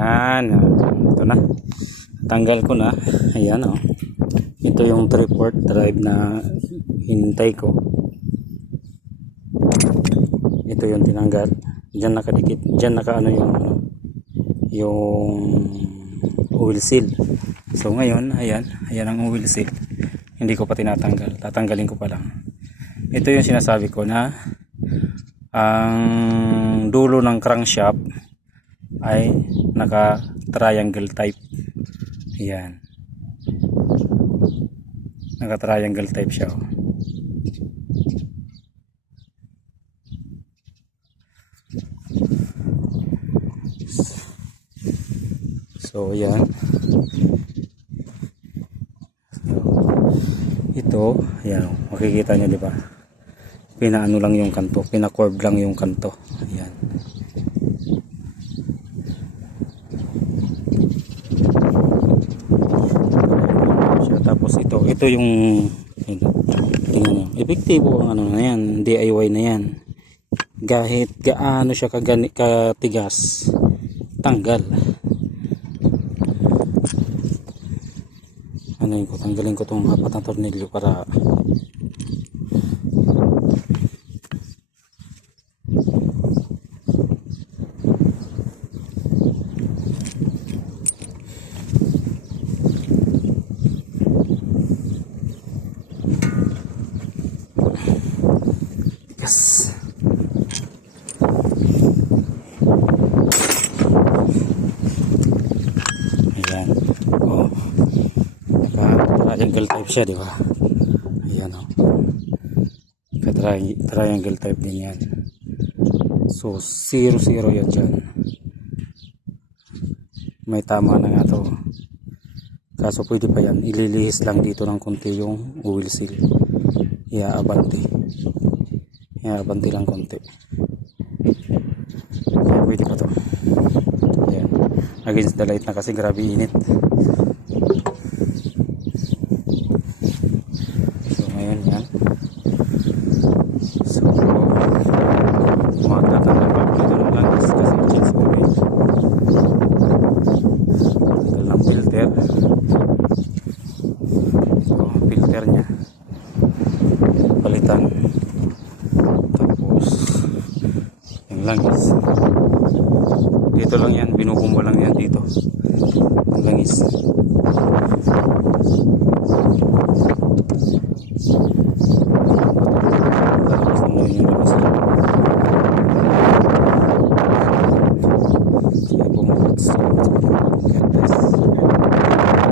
Ayan. Ito na. Tanggal ko na. Ayan o. Ito yung 3/4 drive na hinintay ko. Ito yung tinanggal. Diyan nakadikit. Diyan naka ano yung oil seal. So ngayon, ayan. Ayan ang oil seal. Hindi ko pa tinatanggal. Tatanggalin ko pa lang. Ito yung sinasabi ko na ang dulo ng crankshaft ay naka triangle type. Ayan. Naka triangle type siya. So ayan. Ito, ayan, makikita nyo, di ba? Pinaano lang yung kanto, pina-curve lang yung kanto. Ayan. Tapos ito yung tingnan nyo. Epektibo ang ano na yan, DIY na yan. Kahit gaano siya katigas, tanggal. Ano ko, tanggalin ko itong 4 na tornilyo para yes. Ayan. Oh. Triangle type siya, di ba? Ayan o. Triangle type din yan. So 0-0 yan dyan. May tama na nga to. Kaso pwede pa yan. Ililihis lang dito ng konti yung oil seal. Iaabante. Iaabante lang konti. So, pwede pa to. Ayan. Against the light na kasi grabe init. Yan. So, magtatanggal pa ako dito ng langis kasi change oil. Tanggal ng filter. Ito, filter nya. Palitan. Tapos, yung langis. Dito lang yan. Binukumba lang yan dito. Ang langis. Sige, bumukot.